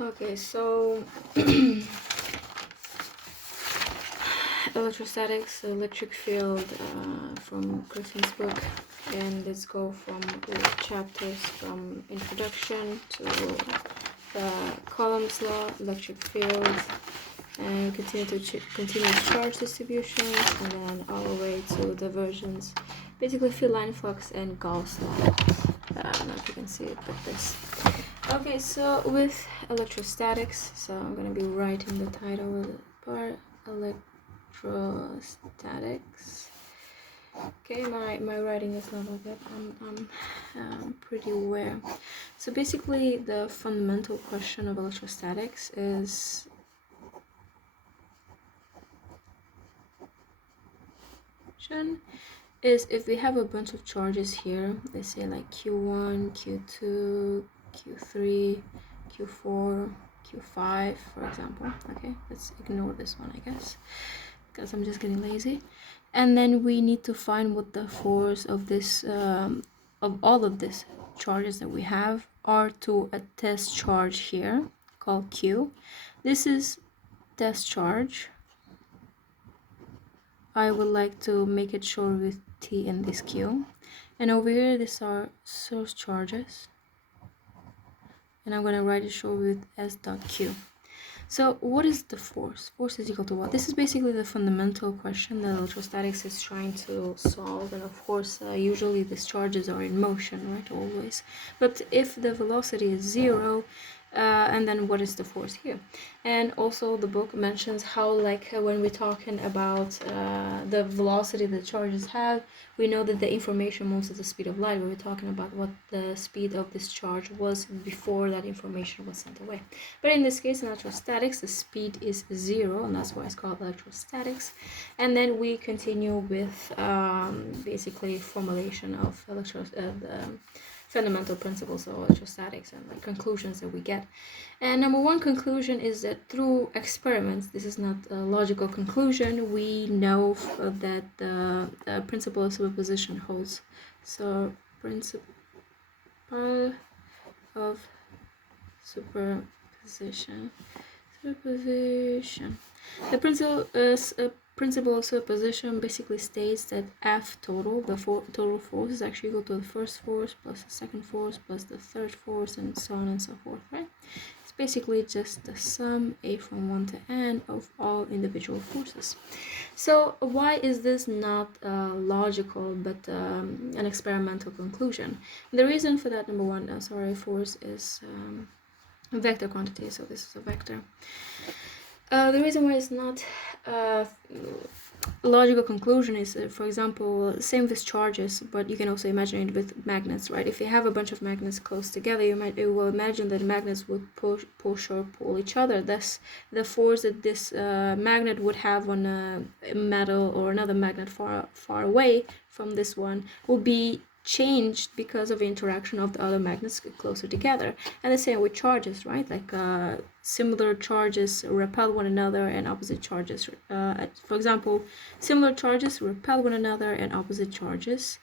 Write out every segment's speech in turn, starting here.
Okay, so electrostatics, electric field from Griffiths' book, and let's go from the chapters from introduction to the Coulomb's law, electric field, and continue to continuous charge distribution, and then all the way to divergence, basically field line flux and Gauss law. I don't know if you can see it, but this. Okay, so with electrostatics, so I'm gonna be writing the title of the part, electrostatics. Okay, my writing is not that good. I'm pretty aware. So basically, the fundamental question of electrostatics is if we have a bunch of charges here, let's say like Q1, Q2, Q3, Q4, Q5, for example. Okay, let's ignore this one, I guess, because I'm just getting lazy. And then we need to find what the force of this, of all of these charges that we have are to a test charge here called Q. This is test charge. I would like to make it short with T in this Q. And over here, these are source charges. And I'm going to write it short with S dot Q. So what is the force? Force is equal to what? This is basically the fundamental question that electrostatics is trying to solve. And of course, usually these charges are in motion, right? Always. But if the velocity is 0, and then what is the force here? And also the book mentions how, like, when we're talking about the velocity the charges have, we know that the information moves at the speed of light. We're talking about what the speed of this charge was before that information was sent away. But in this case, in electrostatics, the speed is 0, and that's why it's called electrostatics. And then we continue with basically formulation of fundamental principles of electrostatics and like conclusions that we get. And number one conclusion is that through experiments, this is not a logical conclusion, we know that the principle of superposition holds. So principle of superposition. The principle of superposition basically states that F total, the total force, is actually equal to the first force plus the second force plus the third force, and so on and so forth, right? It's basically just the sum, A from 1 to n, of all individual forces. So why is this not logical but an experimental conclusion? The reason for that, number one, force is vector quantity, so this is a vector. The reason why it's not a logical conclusion is, for example, same with charges, but you can also imagine it with magnets, right? If you have a bunch of magnets close together, you will imagine that magnets would push or pull each other. Thus, the force that this magnet would have on a metal or another magnet far away from this one will be changed because of the interaction of the other magnets closer together. And the same with charges, right? Like similar charges repel one another and opposite charges, for example, similar charges repel one another and opposite charges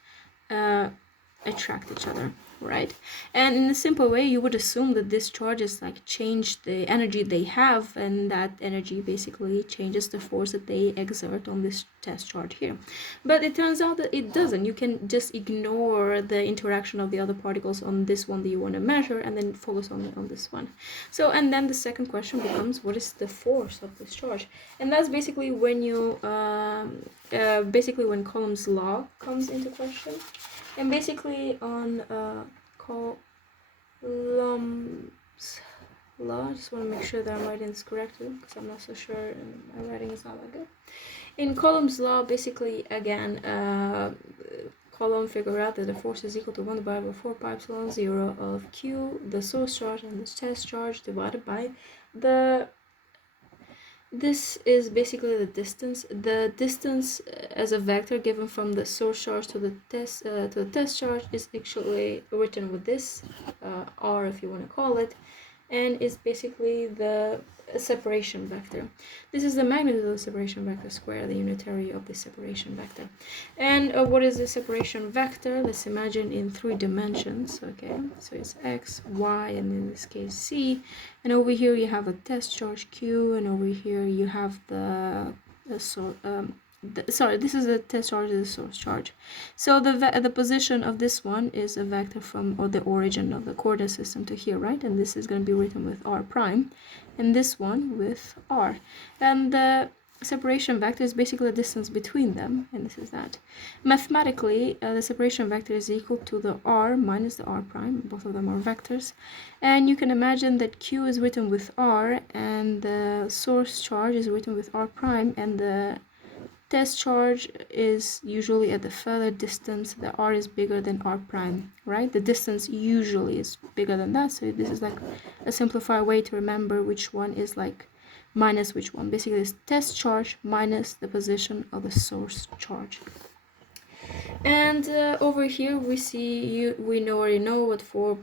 attract each other, right? And in a simple way, you would assume that these charges like change the energy they have, and that energy basically changes the force that they exert on this test charge here. But it turns out that it doesn't. You can just ignore the interaction of the other particles on this one that you want to measure and then focus on this one. So, and then the second question becomes, what is the force of this charge? And that's basically when you when Coulomb's law comes into question. And basically on Coulomb's law, I just want to make sure that I'm writing this correctly because I'm not so sure and my writing is not that good. In Coulomb's law, basically, again, Coulomb figured out that the force is equal to 1 divided by 4 pi epsilon 0 of Q, the source charge, and the test charge divided by the... This is basically the distance. The distance as a vector given from the source charge to the test charge is actually written with this, r if you want to call it, and is basically the separation vector. This is the magnitude of the separation vector square, the unitary of the separation vector. And what is the separation vector? Let's imagine in 3 dimensions, okay? So it's x, y, and in this case c. And over here you have a test charge q, and over here you have sorry, this is the test charge, the source charge. So the position of this one is a vector from, or the origin of the coordinate system to here, right? And this is going to be written with r prime, and this one with r. And the separation vector is basically the distance between them, and this is that. Mathematically, the separation vector is equal to the r minus the r prime. Both of them are vectors. And you can imagine that q is written with r, and the source charge is written with r prime, and the test charge is usually at the further distance. The r is bigger than r prime, right? The distance usually is bigger than that, so this is like a simplified way to remember which one is like minus which one. Basically, it's test charge minus the position of the source charge. And over here we see, we already know what 4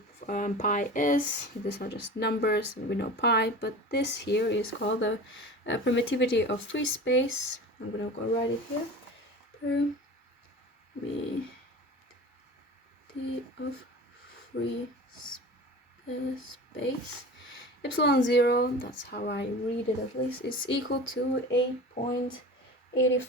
pi is. These are just numbers, and we know pi, but this here is called the permittivity of free space. I'm gonna go write it here. Permittivity of free space. Epsilon 0, that's how I read it at least, is equal to 8.85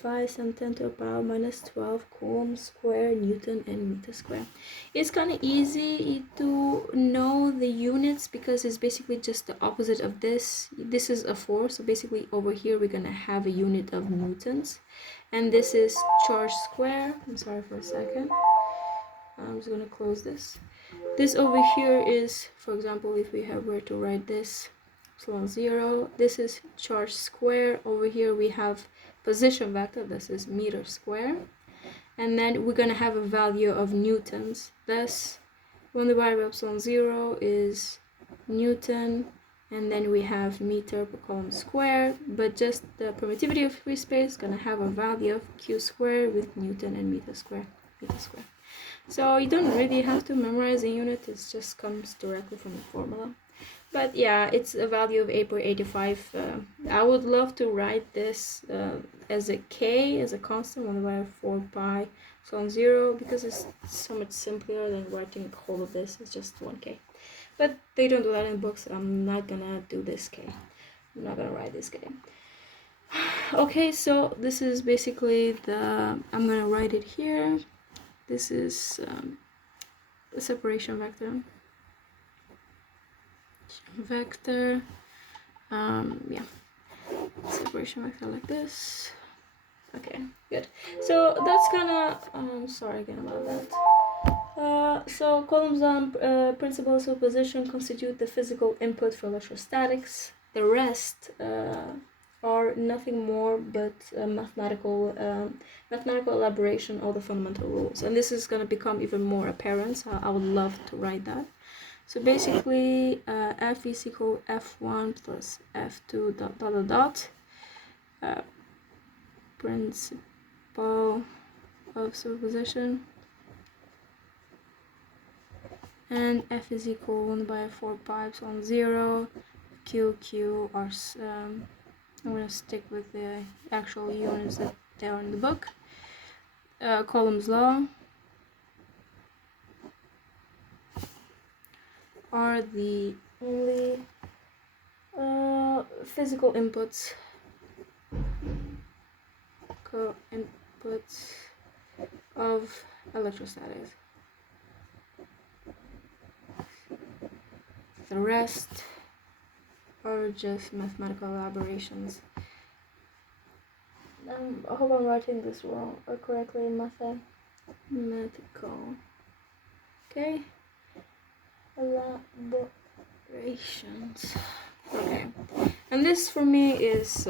times 10 to the power minus 12 coulomb square Newton and meter square. It's kind of easy to know the units because it's basically just the opposite of this. This is a force, so basically over here we're gonna have a unit of newtons, and this is charge square. I'm sorry for a second. I'm just gonna close this. This over here is, for example, if we were to write this, epsilon 0, this is charge square. Over here we have position vector, this is meter square. And then we're going to have a value of newtons. Thus, 1 divided by epsilon 0 is Newton, and then we have meter per column square. But just the permittivity of free space is going to have a value of q squared with Newton and meter square. So you don't really have to memorize a unit, it just comes directly from the formula. But yeah, it's a value of 8.85. I would love to write this as a k, as a constant, 1 divided by 4 pi epsilon 0, because it's so much simpler than writing all of this. It's just 1k. But they don't do that in books. I'm not gonna do this k. I'm not gonna write this k. Okay, so this is basically I'm gonna write it here. This is the separation vector. Yeah, separation vector like this. Okay, good. So that's kind of sorry again about that. So columns on principle of superposition constitute the physical input for electrostatics. The rest are nothing more but mathematical elaboration of the fundamental rules, and this is going to become even more apparent, so I would love to write that. So basically F is equal F1 plus F2 dot dot dot dot principle of superposition, and F is equal 1 by 4 pi epsilon 0 Q are I'm going to stick with the actual units that they are in the book. Coulomb's law are the only physical inputs, of electrostatics. The rest are just mathematical elaborations. I hope I'm writing this wrong or correctly. Mathematical. Okay. Elaborations. Okay. And this for me is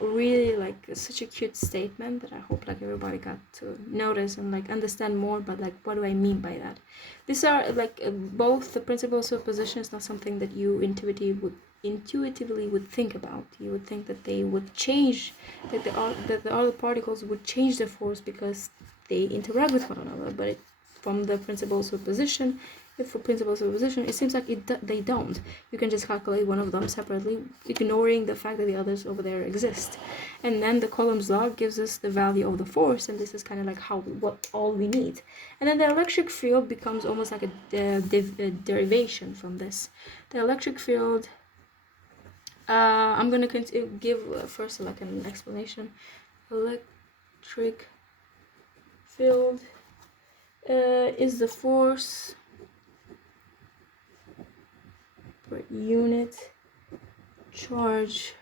really like such a cute statement that I hope like everybody got to notice and like understand more. But like, what do I mean by that? These are like both the principles of superposition is not something that you intuitively would think about. You would think that they would change, that the other particles would change their force because they interact with one another. But from the principle of superposition, if for principal superposition, it seems like they don't. You can just calculate one of them separately, ignoring the fact that the others over there exist. And then the Coulomb's law gives us the value of the force, and this is kind of like what all we need. And then the electric field becomes almost like a derivation from this. The electric field, I'm going to give first like an explanation. Electric field is the force per unit charge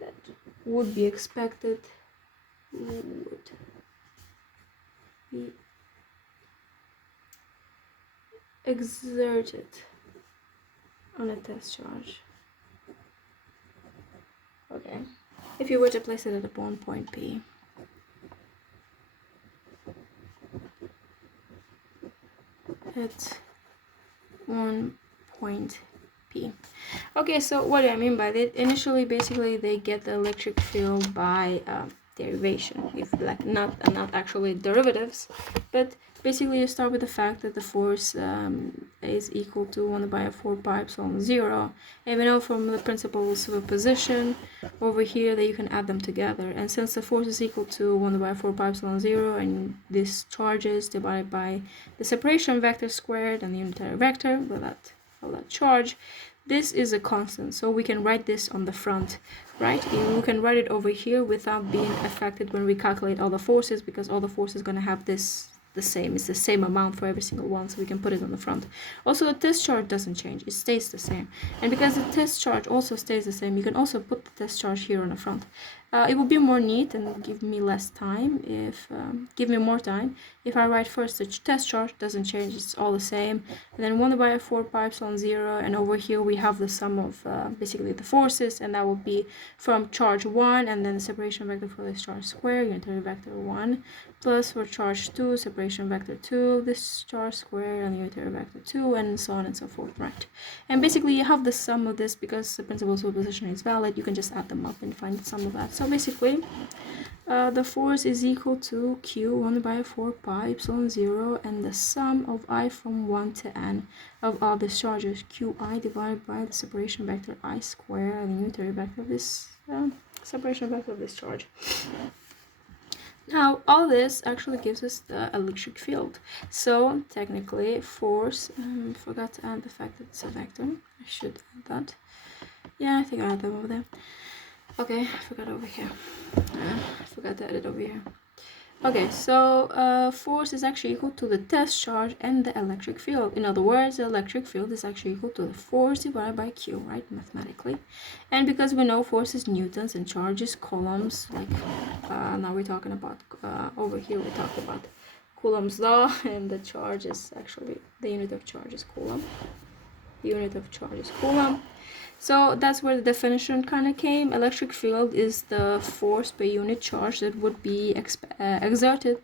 that would be expected would be exerted on a test charge. Okay, if you were to place it at one point P. At one point P. Okay, so what do I mean by that? Initially, basically, they get the electric field by derivation, if like not actually derivatives, but basically you start with the fact that the force is equal to 1/4π/0, and we know from the principle of superposition over here that you can add them together, and since the force is equal to 1/4π/0 and this charges divided by the separation vector squared and the unitary vector with that charge, this is a constant, so we can write this on the front, right? We can write it over here without being affected when we calculate all the forces, because all the forces going to have this the same. It's the same amount for every single one, so we can put it on the front. Also, the test charge doesn't change. It stays the same. And because the test charge also stays the same, you can also put the test charge here on the front. It would be more neat and give me less time if give me more time if I write first the test charge doesn't change, it's all the same, and then 1/4π/0, and over here we have the sum of basically the forces, and that will be from charge 1 and then the separation vector for this charge square, unitary vector 1, plus for charge 2, separation vector 2, this charge square and unitary vector 2, and so on and so forth, right? And basically you have the sum of this because the principle of superposition is valid. You can just add them up and find the sum of that. So basically the force is equal to Q 1/4π/0 and the sum of I from 1 to n of all these charges, Qi divided by the separation vector I square and the unitary vector of this separation vector of this charge. Now, all this actually gives us the electric field. So, technically, force, forgot to add the fact that it's a vector. I should add that. Yeah, I think I had them over there. Okay, I forgot over here. I forgot to add it over here. Okay, so force is actually equal to the test charge and the electric field. In other words, the electric field is actually equal to the force divided by Q, right, mathematically. And because we know force is newtons and charge is coulombs, like now we're talking about, over here we talked about Coulomb's law, and the charge is actually, the unit of charge is coulomb. The unit of charge is coulomb. So that's where the definition kind of came. Electric field is the force per unit charge that would be exerted.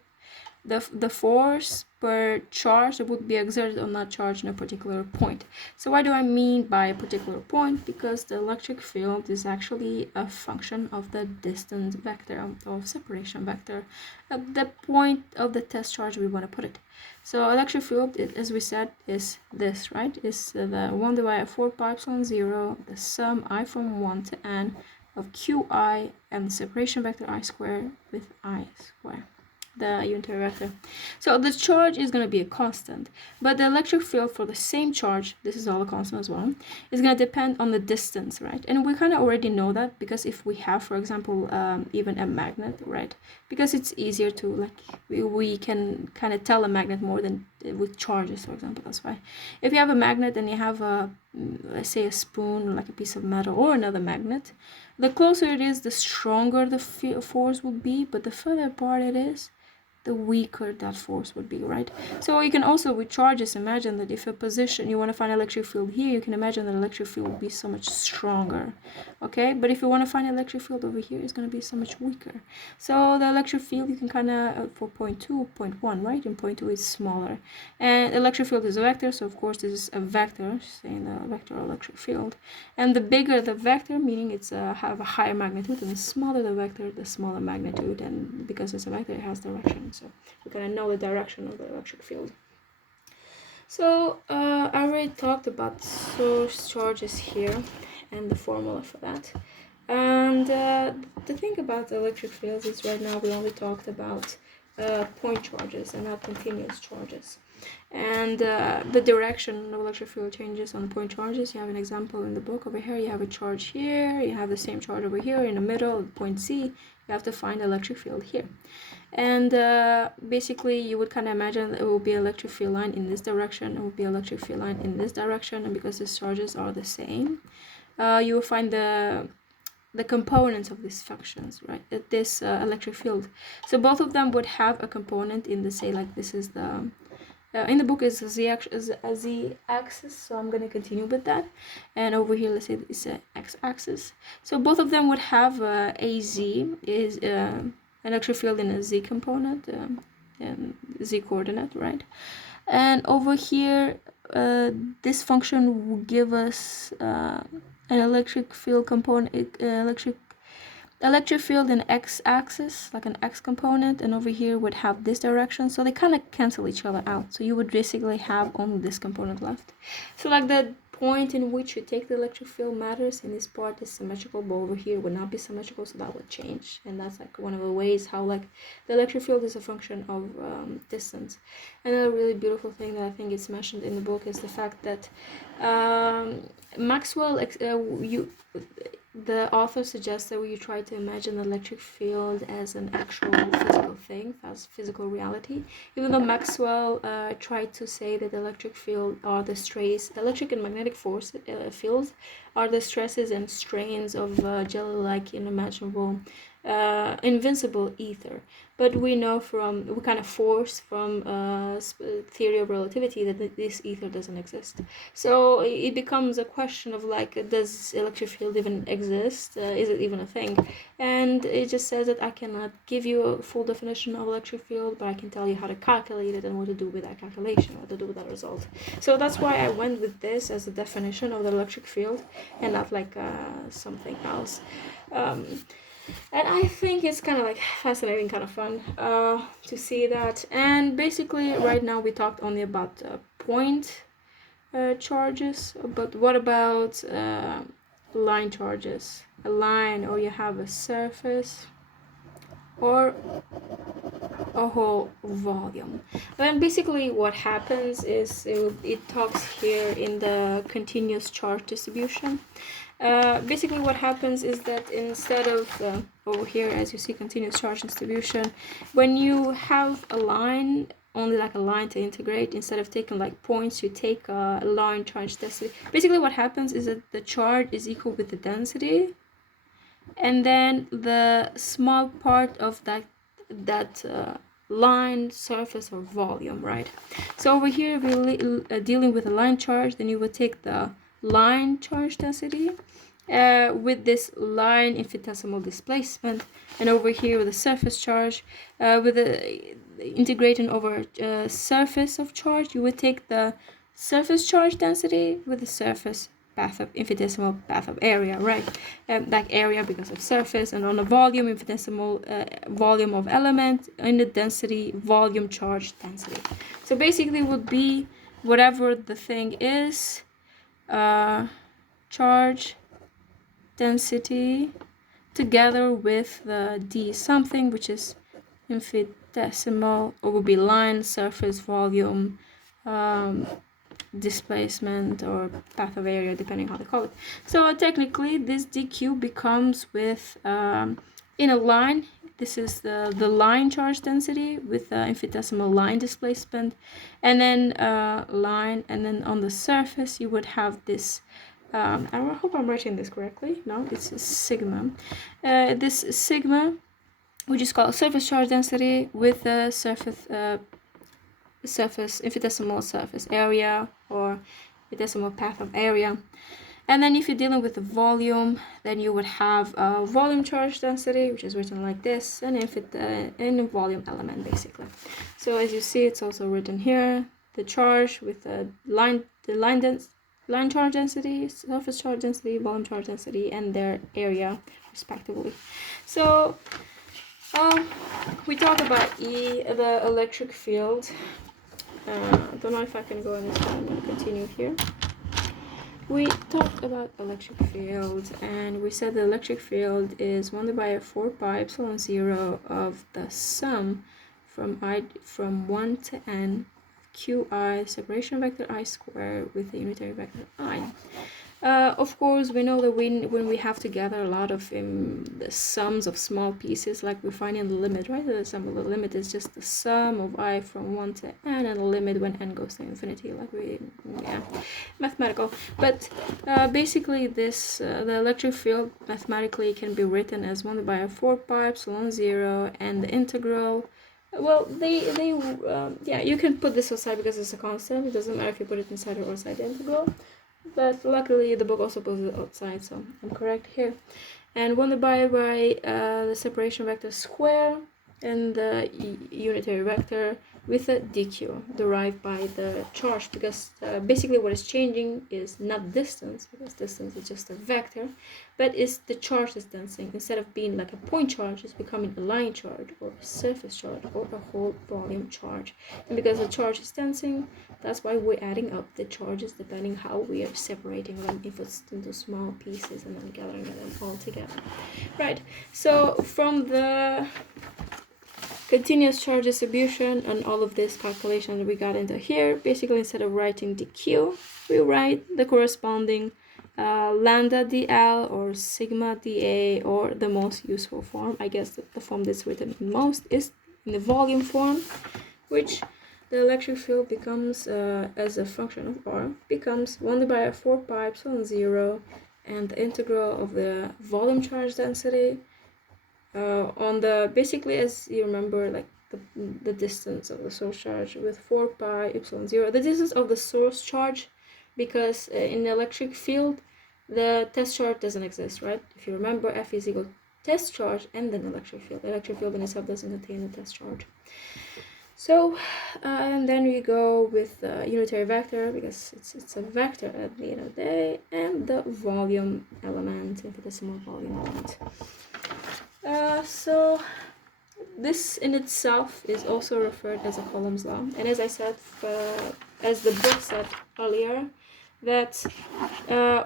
The force per charge that would be exerted on that charge in a particular point. So what do I mean by a particular point? Because the electric field is actually a function of the distance vector, of separation vector, at the point of the test charge we want to put it. So electric field, as we said, is this, right? Is the 1/4π/0, the sum I from 1 to n of Qi and the separation vector I square with I square, the unitary vector. So the charge is going to be a constant, but the electric field for the same charge, this is all a constant as well, is going to depend on the distance, right? And we kind of already know that, because if we have, for example, even a magnet, right? Because it's easier to, like, we can kind of tell a magnet more than with charges, for example. That's why if you have a magnet and you have a, let's say, a spoon, like a piece of metal, or another magnet, the closer it is, the stronger the force would be, but the further apart it is, the weaker that force would be, right? So you can also, with charges, imagine that if a position, you want to find electric field here, you can imagine that electric field will be so much stronger, okay? But if you want to find electric field over here, it's going to be so much weaker. So the electric field, you can kind of, for point 2, point 1, right? And point 2 is smaller. And electric field is a vector, so of course this is a vector, saying the vector electric field. And the bigger the vector, meaning it's have a higher magnitude, and the smaller the vector, the smaller magnitude, and because it's a vector, it has direction. So we kind of know the direction of the electric field. So I already talked about source charges here and the formula for that. And the thing about the electric fields is right now we only talked about point charges and not continuous charges. And the direction of electric field changes on the point charges. You have an example in the book over here. You have a charge here, you have the same charge over here in the middle, point C. You have to find the electric field here. And basically you would kind of imagine it will be electric field line in this direction, it will be electric field line in this direction, and because these charges are the same, you will find the components of these functions, right, at this electric field. So both of them would have a component in the, say, like this is the in the book is a z-axis, so I'm going to continue with that. And over here, let's say it's a x-axis. So both of them would have az is electric field in a z component and z coordinate, right? And over here, this function will give us an electric field component, electric field in x-axis, like an x component, and over here would have this direction, so they kind of cancel each other out. So you would basically have only this component left. So like the point in which you take the electric field matters. In this part is symmetrical, but over here would not be symmetrical, so that would change. And that's like one of the ways how like the electric field is a function of distance. Another really beautiful thing that I think is mentioned in the book is the fact that Maxwell, the author suggests that you try to imagine the electric field as an actual physical thing, as physical reality. Even though Maxwell tried to say that the electric field are the strains, electric and magnetic force fields are the stresses and strains of jelly-like unimaginable invincible ether. But we know from, we kind of force from theory of relativity that this ether doesn't exist. So it becomes a question of like, does electric field even exist? Is it even a thing? And it just says that I cannot give you a full definition of electric field, but I can tell you how to calculate it and what to do with that calculation, what to do with that result. So that's why I went with this as a definition of the electric field and not like something else. And I think it's kind of like fascinating, kind of fun to see that. And basically right now we talked only about point charges, but what about line charges? A line, or you have a surface, or a whole volume. And basically what happens is it talks here in the continuous charge distribution. Basically what happens is that instead of over here, as you see, continuous charge distribution, when you have a line, only like a line to integrate, instead of taking like points, you take a line charge density. Basically what happens is that the charge is equal with the density, and then the small part of that line, surface, or volume, right? So over here we're dealing with a line charge, then you would take the line charge density with this line infinitesimal displacement, and over here with the surface charge with the integrating over surface of charge, you would take the surface charge density with the surface path of infinitesimal path of area, right? That area because of surface, and on the volume, infinitesimal volume of element, in the density, volume charge density. So basically would be whatever the thing is, charge density together with the d something, which is infinitesimal, or would be line, surface, volume, displacement, or path of area, depending how they call it. So technically this dq becomes with in a line, this is the line charge density with the infinitesimal line displacement, and then line, and then on the surface you would have this I hope I'm writing this correctly. No, it's sigma. This sigma, which is called surface charge density, with the surface infinitesimal surface area, or infinitesimal path of area. And then if you're dealing with the volume, then you would have a volume charge density, which is written like this, and in a volume element, basically. So as you see, it's also written here, the charge with the line charge density, surface charge density, volume charge density, and their area respectively. So we talk about the electric field, don't know if I can go in this one and continue here. We talked about electric field, and we said the electric field is 1 divided by 4 pi epsilon 0 of the sum from 1 to n qi separation vector I squared with the unitary vector I. Of course, we know that when we have to gather a lot of the sums of small pieces, like we find in the limit, right? The sum of the limit is just the sum of I from 1 to n, and the limit when n goes to infinity, like mathematical. But basically, this the electric field mathematically can be written as 1 by 4 pi epsilon 0, and the integral. Well, yeah, you can put this aside because it's a constant. It doesn't matter if you put it inside or outside the integral. But luckily the book also puts it outside, so I'm correct here. And 1 divided by the separation vector square and the unitary vector with a dq derived by the charge, because basically what is changing is not distance, because distance is just a vector, but it's the charge that's dancing. Instead of being like a point charge, it's becoming a line charge or a surface charge or a whole volume charge. And because the charge is dancing, that's why we're adding up the charges depending how we are separating them, if it's into small pieces and then gathering them all together. Right, so from the continuous charge distribution and all of this calculation that we got into here, basically instead of writing dq, we write the corresponding lambda dl or sigma dA, or the most useful form. I guess the form that's written most is in the volume form, which the electric field becomes, as a function of r, becomes 1 divided by 4 pi epsilon 0, and the integral of the volume charge density on the, basically, as you remember, like the distance of the source charge with 4 pi epsilon 0, the distance of the source charge, because in the electric field the test charge doesn't exist, right? If you remember, F is equal to test charge and then electric field. The electric field in itself doesn't contain a test charge. So and then we go with the unitary vector, because it's a vector at the end of the day, and the volume element, infinitesimal volume element. So this in itself is also referred as a Coulomb's law, and as I said, as the book said earlier, that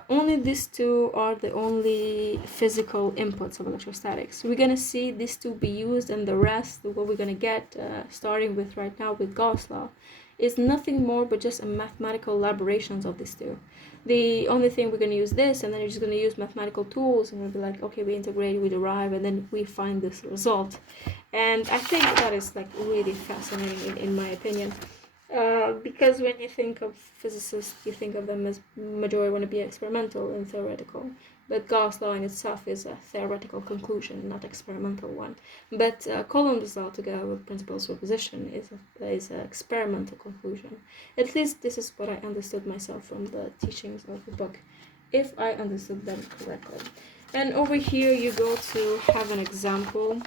only these two are the only physical inputs of electrostatics. We're gonna see these two be used, and the rest, what we're gonna get, starting with right now with Gauss' law, is nothing more but just a mathematical elaborations of these two. The only thing we're going to use this, and then you're just going to use mathematical tools, and we'll be like, okay, we integrate, we derive, and then we find this result. And I think that is like really fascinating in my opinion, because when you think of physicists, you think of them as majority want to be experimental and theoretical. But Gauss' law in itself is a theoretical conclusion, not experimental one. But Coulomb's law, together with principle of superposition, is an experimental conclusion. At least this is what I understood myself from the teachings of the book, if I understood them correctly. And over here you go to have an example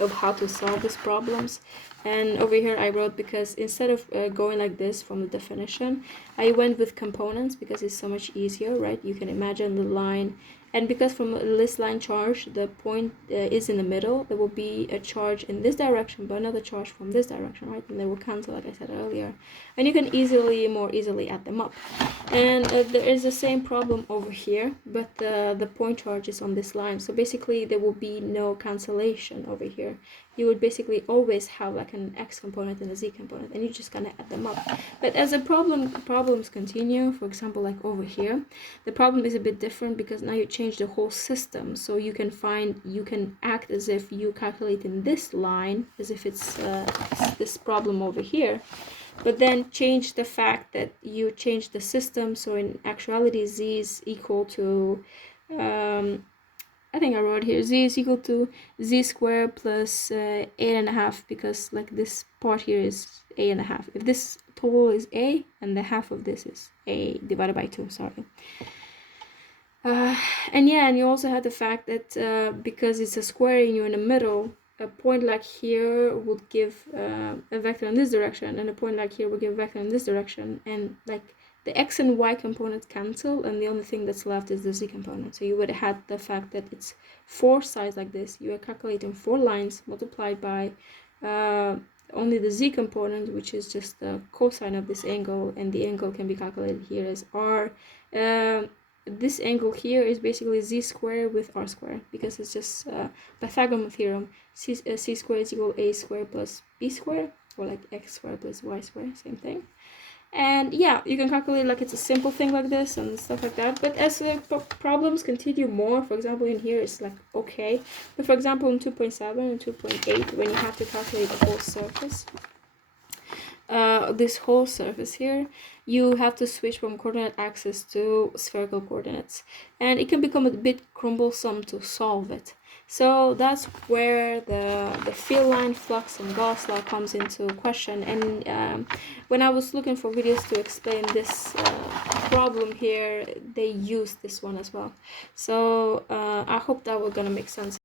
of how to solve these problems. And over here I wrote, because instead of going like this from the definition, I went with components because it's so much easier, right? You can imagine the line, and because from this line charge, the point is in the middle, there will be a charge in this direction, but another charge from this direction, right? And they will cancel, like I said earlier. And you can more easily add them up. And there is the same problem over here, but the point charge is on this line. So basically there will be no cancellation over here. You would basically always have like an x component and a z component, and you're just gonna add them up. But as the problems continue, for example, like over here, the problem is a bit different, because now you change the whole system. So you can act as if you calculate in this line, as if it's this problem over here, but then change the fact that you change the system. So in actuality, z is equal to I think I wrote here, z is equal to z squared plus 8.5, because like this part here is 8.5. If this total is a, and the half of this is a divided by 2, sorry. And yeah, and you also had the fact that because it's a square and you're in the middle, a point like here would give a vector in this direction, and a point like here would give a vector in this direction, and like the x and y components cancel, and the only thing that's left is the z component. So you would have had the fact that it's 4 sides like this. You are calculating 4 lines multiplied by only the z component, which is just the cosine of this angle, and the angle can be calculated here as r. This angle here is basically z squared with r squared, because it's just Pythagorean theorem. C squared is equal a squared plus b squared, or like x squared plus y squared, same thing. And yeah, you can calculate like it's a simple thing like this and stuff like that. But as the problems continue more, for example, in here it's like okay. But for example, in 2.7 and 2.8, when you have to calculate the whole surface, this whole surface here, you have to switch from coordinate axis to spherical coordinates, and it can become a bit cumbersome to solve it. So that's where the field line, flux, and Gauss law comes into question. And when I was looking for videos to explain this problem here, they used this one as well. So I hope that was gonna make sense.